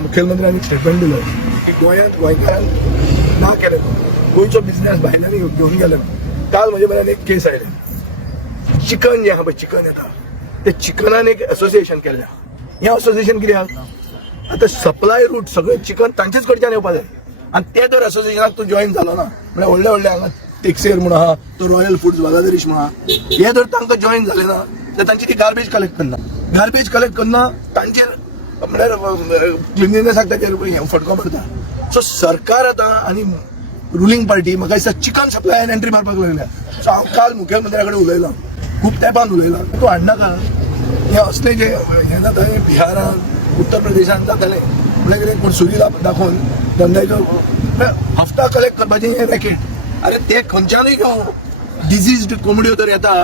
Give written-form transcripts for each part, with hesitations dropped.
मुख्यमंत्र्यांनी स्टेटमेंट दिलं की गोंयांत ना केलें गोयचो बिझनेस भायल्यांनी घेवन गेले. काल म्हजे म्हऱ्यान एक केस आयले. चिकन जें आहा पळय चिकन येता ते चिकनान एक एसोसिएशन केल्लें. हें एसोसिएशन कित्याक आतां सप्लाय रूट सगळें चिकन तांचेच कडच्यान येवपा जाय आनी ते जर एसोसिएशनाक तूं जॉयन जालो ना म्हळ्यार व्हडले व्हडले हांगा टेक्सेर म्हूण आहा तो रॉयल फूड्स बांगलादेश म्हूण आहा हे जर तांकां जॉयन जालें ना तर तांची ती गार्बेज कलेक्ट करना तांचेर म्हळ्यार क्लिनलीनेसाक ताचेर फटको पडटा. सो सरकार आतां आनी रुलींग पार्टी म्हाका दिसता चिकन सप्लायान एंट्री मारपाक लागल्या. सो हांव काल मुख्यमंत्र्या कडेन उलयलां खूब तेंपान उलयलां तूं हाडनाका हें असलें जें हें जाता हें बिहारान उत्तर प्रदेशान जातालें म्हळ्यार कितें पूण सुरी दाखोवन धंद्याचो हफ्ता कलेक्ट करपाचें हें रॅकेट. अरे ते खंयच्यानूय घेवं डिजीज्ड कोंबड्यो जर येता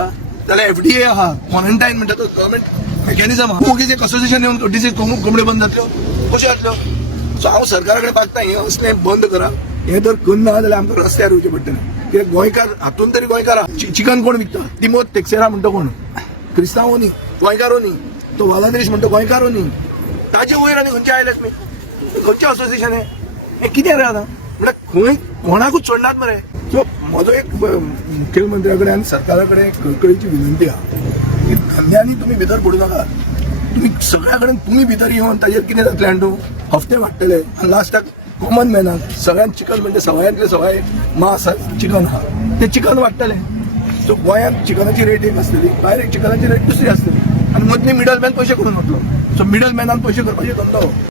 जाल्यार FDA आहा क्वॉरंटायन म्हणटा तो गव्हर्मेंट मेकॅनिझम आहा. मुगेज एक असोसिएशन येवन डिजीज कोंबड्यो बंद जातल्यो कश्यो जातल्यो. सो हांव सरकारा कडेन मागता हें असलें बंद करा. हें जर करना जाल्यार आमकां रस्त्यार येवचें पडटलें. कित्याक गोंयकार हातून तरी गोंयकार चिकन कोण विकता तिमोत टेक्सेरा म्हणटा कोण क्रिस्तांवो न्ही गोंयकारो न्ही तो बांगलादेश म्हणटा गोंयकारो न्ही ताचे वयर आनी खंयचे आयले तुमी खंयचें असोसिएशन हें कितें रे आतां म्हळ्यार खंय कोणाकूच सोडनात मरे. सो म्हजो एक मुख्यमंत्र्या कडेन आनी सरकारा कडेन कळकळीची विनंती आहा की धंद्यांनी तुमी भितर पडूं नाका. तुमी सगळ्या कडेन तुमी भितर येवन ताजेर कितें जातलें आनी तूं हफ्ते वाडटले आनी लास्टाक कॉमन मॅनाक सगळ्यांत चिकन म्हणजे सवायांतले सवाय मास चिकन आहा ते चिकन वाडटलें. सो गोंयांत चिकनाची रेट एक आसतली भायर एक चिकनाची रेट दुसरी आसतली आनी मदली मिडल मॅन पयशे करून वतलो. सो मिडल मॅनान पयशे करपाचें धंदो